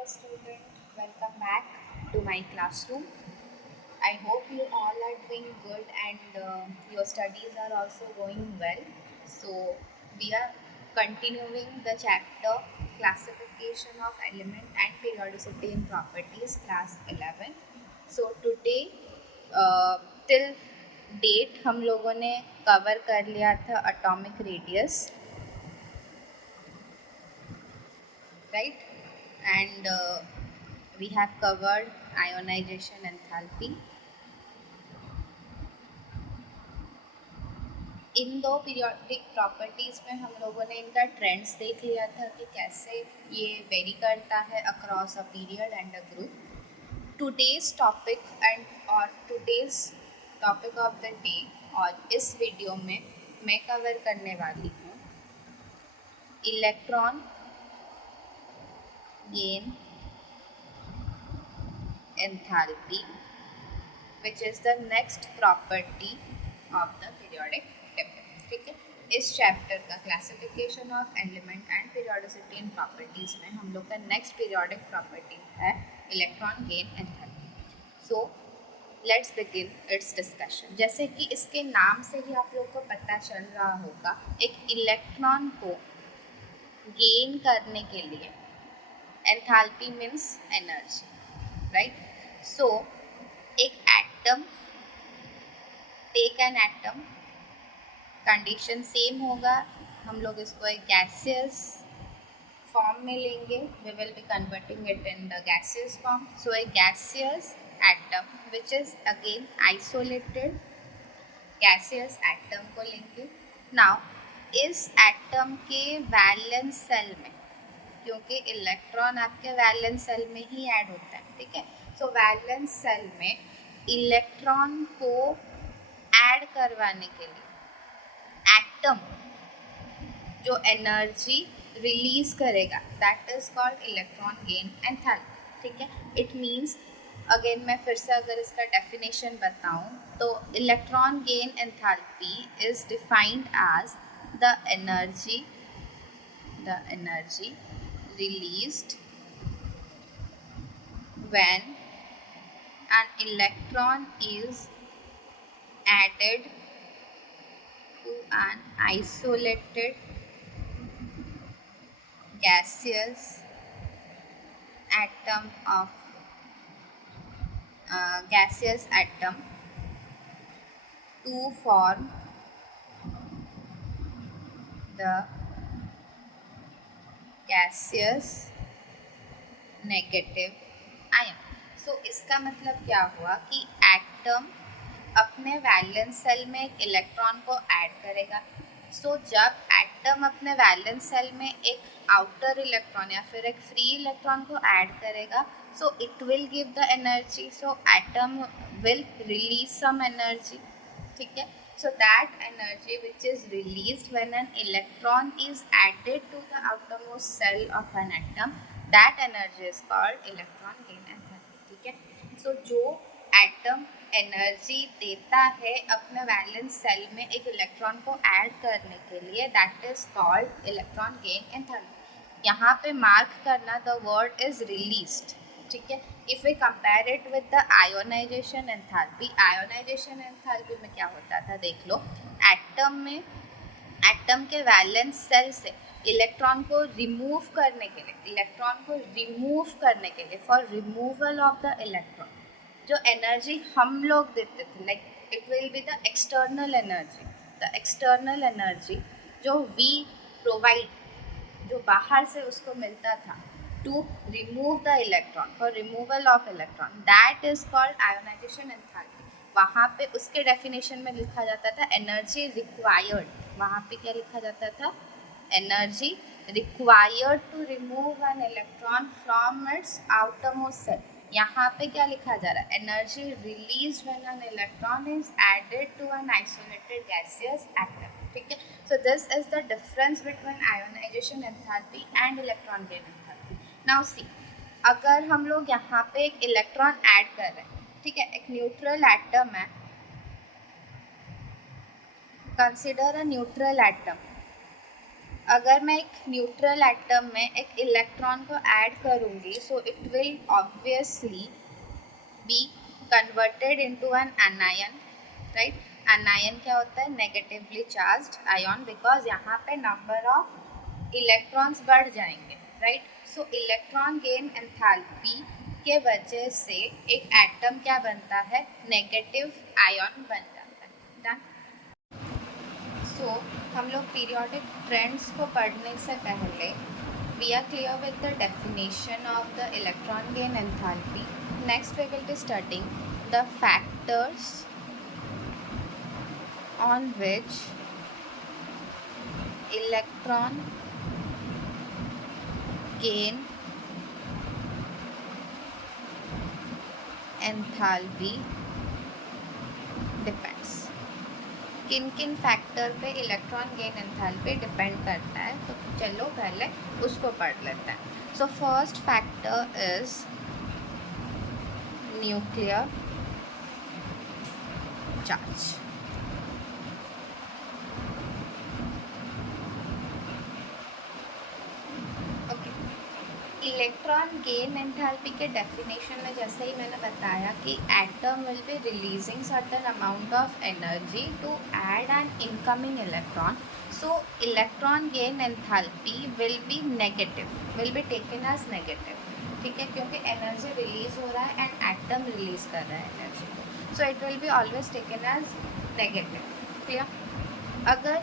dear student, welcome back to my classroom. I hope you all are doing good and your studies are also going well. So, we are continuing the chapter classification of element and periodicity in properties, class 11. So, today uh, till date हम लोगों ने cover कर लिया था atomic radius, right? And we have covered ionization enthalpy. इन दो periodic properties में हम लोगों ने इनका ट्रेंड्स देख लिया था कि कैसे ये वेरी करता है across a period and a group. Today's topic of the day और इस वीडियो में मैं कवर करने वाली हूँ electron gain enthalpy, which is the next property of the periodic table. ठीक है, इस चैप्टर का classification of element and periodicity in properties में हम लोग का नेक्स्ट पीरियोडिक प्रॉपर्टी है electron gain enthalpy. So let's begin it's discussion. जैसे कि इसके नाम से ही आप लोग को पता चल रहा होगा, एक इलेक्ट्रॉन को गेन करने के लिए enthalpy means energy, right? So एक atom, take an atom, condition same होगा. हम लोग इसको एक गैसियस फॉर्म में लेंगे. We will be converting it in the gaseous form. So एक gaseous atom which is again isolated gaseous atom को लेंगे. नाउ इस एटम के वैलेंस सेल में, क्योंकि इलेक्ट्रॉन आपके वैलेंस सेल में ही ऐड होता है, ठीक है? सो वैलेंस सेल में इलेक्ट्रॉन को ऐड करवाने के लिए एटम जो एनर्जी रिलीज करेगा, that is called electron gain enthalpy. ठीक है, इट मीन्स अगेन मैं फिर से अगर इसका डेफिनेशन बताऊं तो electron gain enthalpy is defined as the energy released when an electron is added to an isolated gaseous atom to form the gaseous negative ion. So इसका मतलब क्या हुआ कि एटम अपने वैलेंस सेल में एक इलेक्ट्रॉन को ऐड करेगा. सो जब एटम अपने वैलेंस सेल में एक आउटर इलेक्ट्रॉन या फिर एक फ्री इलेक्ट्रॉन को ऐड करेगा, so it will give the energy. So atom will release some energy. ठीक है, so that energy which is released when an electron is added to the outermost cell of an atom, that energy is called electron gain enthalpy. ठीक है, so जो atom energy देता है अपने valence shell में एक इलेक्ट्रॉन को add करने के लिए, that is called electron gain enthalpy. यहाँ पे मार्क करना, द वर्ड इज रिलीज्ड. ठीक है, if we compare it with the ionisation enthalpy, ionisation enthalpy में क्या होता था देख लो. एटम के वैलेंस सेल से इलेक्ट्रॉन को रिमूव करने के लिए for removal of the electron, जो एनर्जी हम लोग देते थे, like it will be the external energy जो वी प्रोवाइड, जो बाहर से उसको मिलता था to remove the electron, for removal of electron, that is called ionization enthalpy. वहाँ पे उसके डेफिनेशन में लिखा जाता था एनर्जी रिक्वायर्ड. वहाँ पे क्या लिखा जाता था? Energy required to remove an electron from its outermost shell. यहाँ पे क्या लिखा जा रहा है? Energy release when an electron is added to an isolated gaseous atom. ठीक है, so this is the difference between ionisation enthalpy and electron gain enthalpy. Now see, अगर हम लोग यहाँ पे एक इलेक्ट्रॉन ऐड कर रहे हैं, ठीक है, एक न्यूट्रल एटम है, कंसिडर अ न्यूट्रल एटम. अगर मैं एक न्यूट्रल एटम में एक इलेक्ट्रॉन को ऐड करूँगी, so it will obviously be converted into an anion, right. Anion क्या होता है? नेगेटिवली चार्ज्ड आयन, बिकॉज यहाँ पे नंबर ऑफ इलेक्ट्रॉन्स बढ़ जाएंगे, राइट। सो इलेक्ट्रॉन गेन एंथैल्पी के वजह से एक एटम क्या बनता है? नेगेटिव आयन बन जाता है। डन। सो हम लोग पीरियोडिक ट्रेंड्स को पढ़ने से पहले we are clear with the definition of the electron gain enthalpy. Next we will be studying the factors on which electron gain enthalpy depends. किन किन फैक्टर पे इलेक्ट्रॉन गेन एंथैल्पी डिपेंड करता है, तो चलो पहले उसको पढ़ लेते हैं. So first factor is nuclear charge. Okay, electron gain enthalpy के डेफिनेशन में जैसे ही मैंने बताया कि atom will be releasing certain amount of energy to add an incoming electron. So electron gain enthalpy will be negative, will be taken as negative, ठीक है, क्योंकि एनर्जी रिलीज हो रहा है एंड एटम रिलीज कर रहा है energy, so it will be always taken as negative. Clear. अगर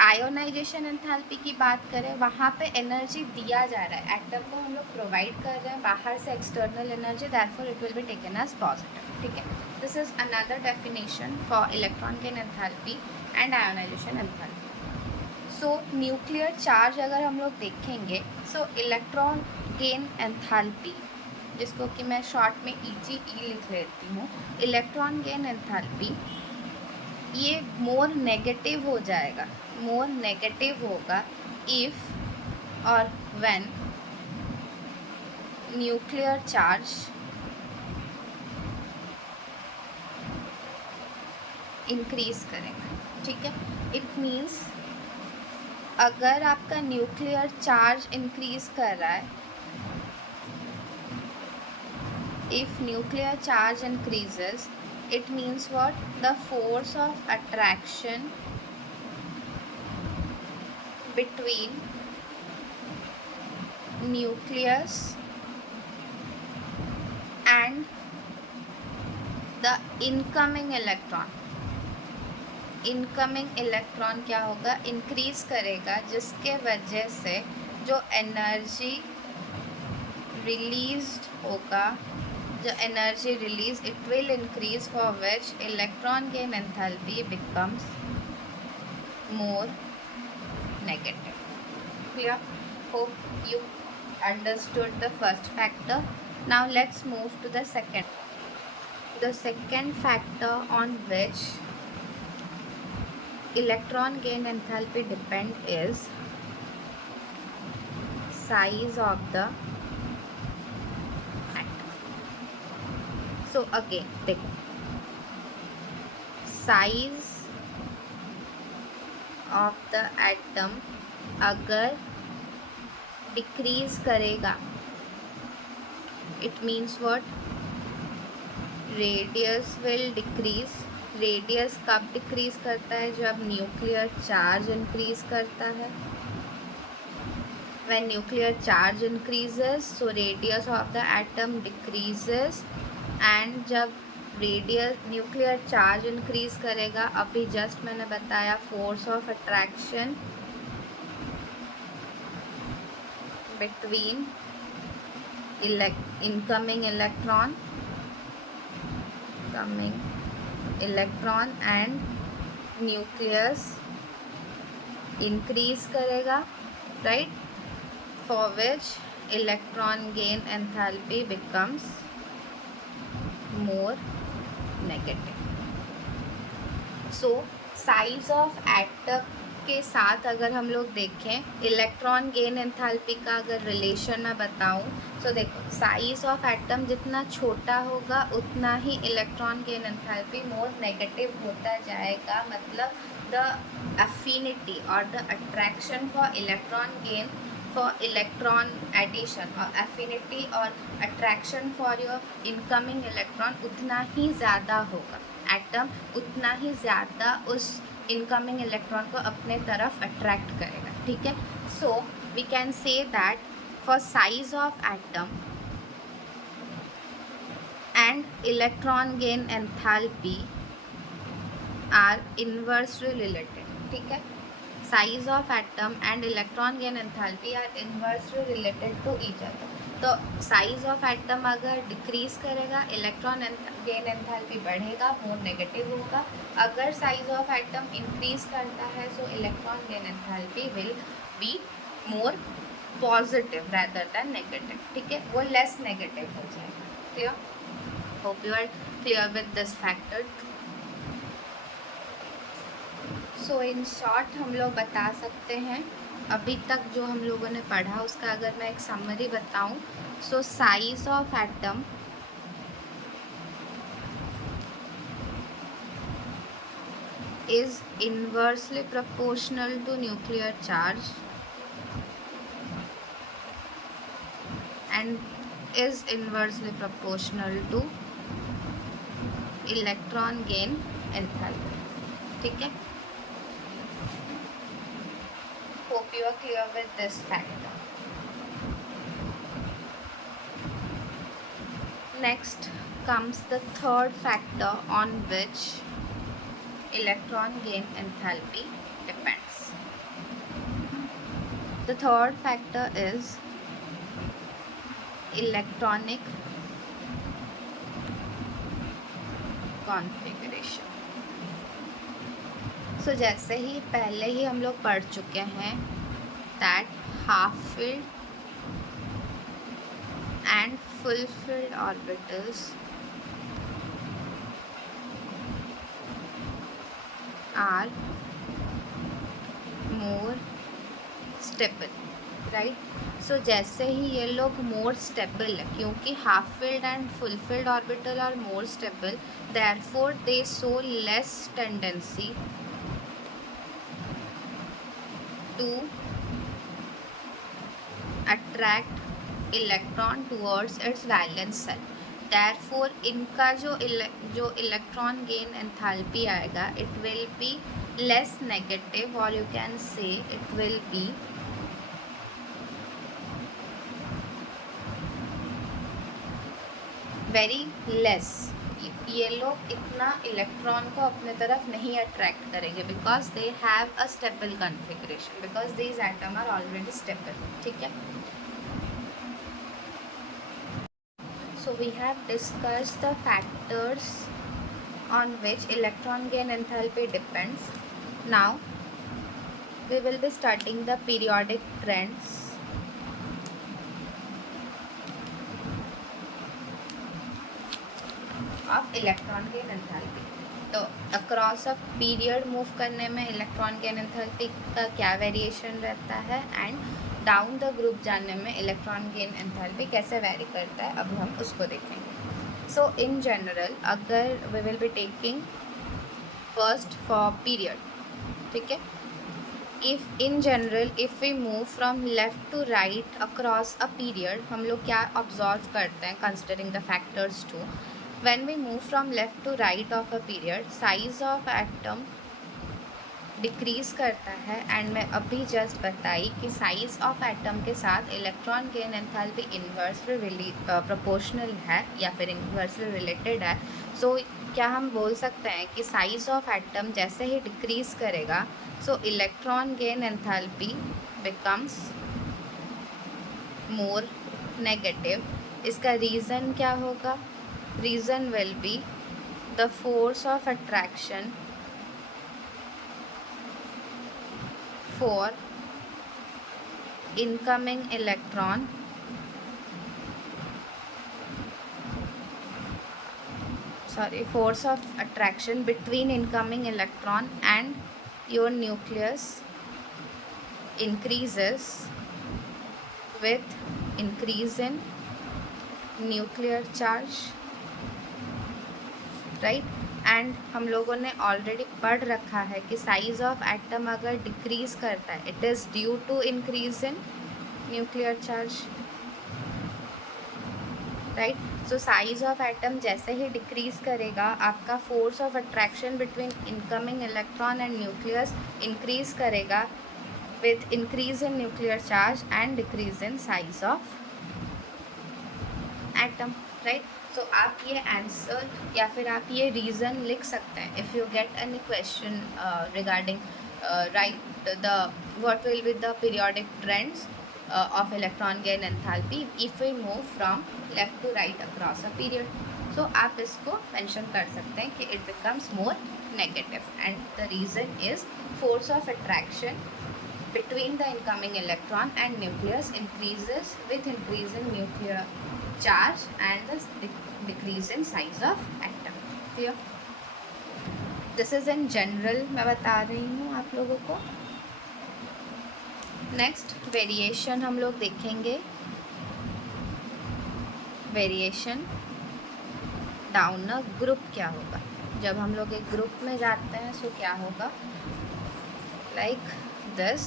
आयोनाइजेशन एंथैल्पी की बात करें, वहाँ पे एनर्जी दिया जा रहा है, एटम को हम लोग प्रोवाइड कर रहे हैं बाहर से external energy, therefore it will be taken as positive, ठीक है. This is another definition for electron gain enthalpy and ionization enthalpy. So nuclear charge अगर हम लोग देखेंगे, सो इलेक्ट्रॉन गेन एंथैल्पी, जिसको कि मैं शॉर्ट में EGE लिख लेती हूँ, इलेक्ट्रॉन गेन एंथैल्पी ये मोर नेगेटिव हो जाएगा, मोर नेगेटिव होगा इफ और व्हेन न्यूक्लियर चार्ज इंक्रीज करेगा, ठीक है. इट मीन्स अगर आपका न्यूक्लियर चार्ज इंक्रीज कर रहा है, if nuclear charge increases, it means what? The force of attraction between nucleus and the incoming electron. Incoming electron क्या होगा? इंक्रीज करेगा, जिसके वजह से जो एनर्जी रिलीज्ड होगा, जो energy release, it will increase, for which electron gain enthalpy becomes more negative. Clear? Hope you understood the first factor. Now let's move to the second. The second factor on which electron gain enthalpy depend is size of the atom. So again देखो, size of the atom अगर decrease करेगा, it means what? Radius will decrease. Radius कब decrease करता है? जब nuclear charge increase करता है. When nuclear charge increases, so radius of the atom decreases. And जब रेडियस न्यूक्लियर चार्ज इंक्रीज करेगा, अभी जस्ट मैंने बताया force of attraction between incoming electron, electron and nucleus increase करेगा, right, for which electron gain enthalpy becomes more negative. So size of atom के साथ अगर हम लोग देखें इलेक्ट्रॉन गेन एंथैल्पी का अगर रिलेशन मैं बताऊं, तो देखो साइज ऑफ एटम जितना छोटा होगा उतना ही electron gain enthalpy more negative होता जाएगा। मतलब द अफिनिटी और the attraction for electron gain for electron addition और अफिनिटी और attraction for your incoming electron उतना ही ज़्यादा होगा। एटम उतना ही ज़्यादा उस इनकमिंग इलेक्ट्रॉन को अपने तरफ अट्रैक्ट करेगा। ठीक है, so we can say that for size of atom and electron gain enthalpy are inversely related. ठीक है, size of atom and electron gain enthalpy are inversely related to each other. तो size of atom अगर decrease करेगा electron gain enthalpy बढ़ेगा, more negative होगा। अगर size of atom increase करता है so electron gain enthalpy will be more positive rather than negative. ठीक है, वो लेस नेगेटिव हो जाएगा। Clear? Hope you are clear with this factor. So in short हम लोग बता सकते हैं अभी तक जो हम लोगों ने पढ़ा उसका अगर मैं एक समरी बताऊं, so size of atom is inversely proportional to nuclear charge and is inversely proportional to electron gain enthalpy. ठीक है, hope you are clear with this factor. Next comes the third factor on which electron gain enthalpy depends. The third factor is electronic configuration. So जैसे ही पहले ही हम लोग पढ़ चुके हैं that half filled and full filled orbitals are more stable, right? So जैसे ही ये लोग more stable है क्योंकि half filled and full filled orbital are more stable, therefore they show less tendency to attract electron towards its valence shell. Therefore इनका जो electron gain enthalpy आएगा it will be less negative और you can say it will be very less. ये लोग इतना electron को अपने तरफ नहीं अट्रैक्ट करेंगे because they have a stable configuration, because these atom are already stable. ठीक है, so we have discussed the factors on which electron gain enthalpy depends. Now we will be studying the periodic trends of electron gain enthalpy. तो across a period move करने में electron gain enthalpy का क्या variation रहता है and down the group जानने में electron gain enthalpy कैसे वेरी करता है, अब हम उसको देखेंगे। सो इन जनरल अगर we will be taking first for period, ठीक है, if in general if we move from left to right across a period, हम लोग क्या ऑब्जर्व करते हैं considering the factors two, when we move from left to right of a period size of atom decrease करता है and मैं अभी just बताई कि साइज ऑफ एटम के साथ electron gain enthalpy inversely proportional है या फिर इन्वर्सली रिलेटेड है। सो क्या हम बोल सकते हैं कि साइज ऑफ एटम जैसे ही डिक्रीज करेगा सो electron gain enthalpy becomes more negative. इसका रीज़न क्या होगा? Reason will be the force of attraction for incoming electron force of attraction between incoming electron and your nucleus increases with increase in nuclear charge, right. And हम लोगों ने already पढ़ रखा है कि साइज ऑफ एटम अगर decrease करता है it is due to increase in nuclear charge, right. So size of atom जैसे ही डिक्रीज करेगा आपका force of attraction between incoming electron and nucleus increase करेगा with increase in nuclear charge and decrease in size of atom, right. तो आप ये answer या फिर आप ये रीज़न लिख सकते हैं if you get any question regarding right the what will be the periodic trends of electron gain enthalpy if we move from left to right across a period. So आप इसको mention कर सकते हैं कि it becomes more negative and the reason is force of attraction between the incoming electron and nucleus increases with increase in nuclear charge and the decrease in size of atom. Clear? This is in general मैं बता रही हूँ आप लोगों को. Next variation हम लोग देखेंगे. वेरिएशन डाउन अ ग्रुप क्या होगा जब हम लोग एक ग्रुप में जाते हैं. सो क्या होगा like this.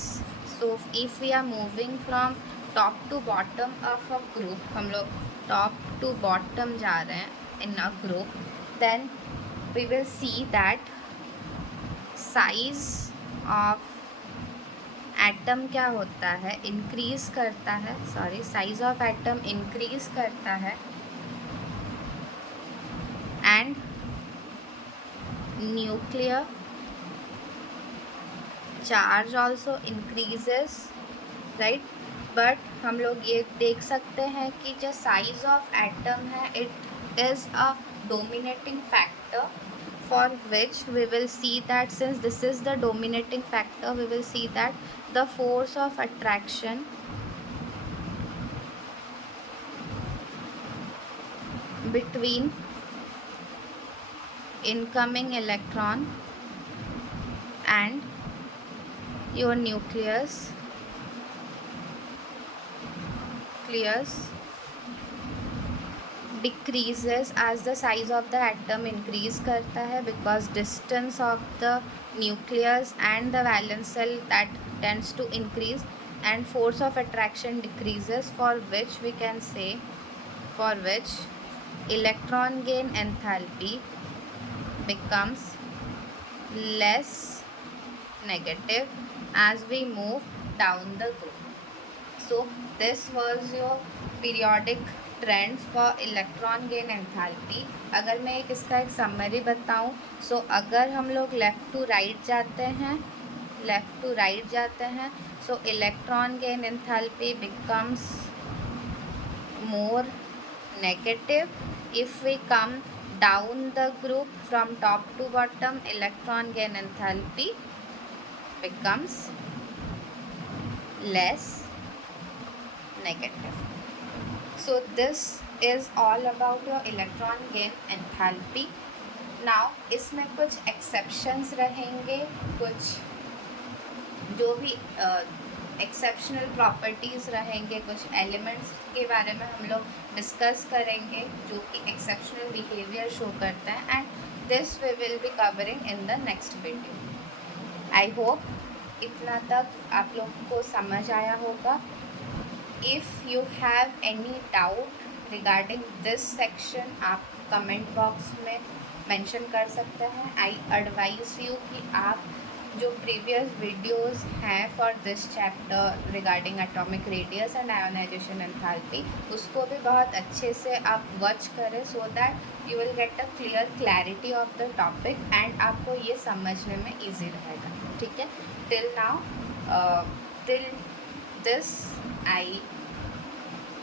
So if we are moving from top to bottom of a group, हम लोग टॉप टू बॉटम जा रहे हैं in a group, then we will see that size of atom क्या होता है इंक्रीज़ करता है. Sorry, size of atom increase करता है and nuclear charge also increases, right. But हम लोग ये देख सकते हैं कि जो साइज ऑफ एटम है it is a dominating factor for which we will see that since this is the dominating factor we will see that the force of attraction between incoming electron and your nucleus decreases as the size of the atom increase करता है because distance of the nucleus and the valence cell that tends to increase and force of attraction decreases, for which we can say for which electron gain enthalpy becomes less negative as we move down the group. So this was your periodic trends for electron gain enthalpy. अगर मैं इसका एक summary बताऊं, सो अगर हम लोग left to right जाते हैं so electron gain enthalpy becomes more negative. If we come down the group from top to bottom electron gain enthalpy becomes less negative. So this is all about your electron gain enthalpy. Now इसमें कुछ exceptions रहेंगे, कुछ जो भी exceptional properties रहेंगे, कुछ elements के बारे में हम लोग डिस्कस करेंगे जो कि एक्सेप्शनल बिहेवियर शो करते हैं and this we will be covering in the next video. I hope इतना तक आप लोग को समझ आया होगा. If you have any doubt regarding this section आप कमेंट बॉक्स में मेंशन कर सकते हैं. आई एडवाइज़ यू कि आप जो प्रीवियस वीडियोस हैं for this chapter regarding atomic radius and ionization enthalpy उसको भी बहुत अच्छे से आप वॉच करें so that you will get a clear clarity of the topic and आपको ये समझने में ईजी रहेगा. ठीक है. Till this I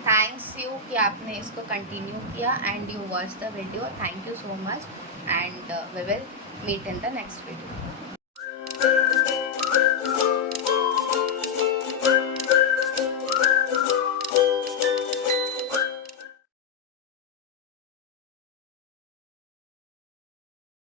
thanks you कि आपने इसको कंटिन्यू किया and you watch the video. Thank you so much and we will meet in the next video.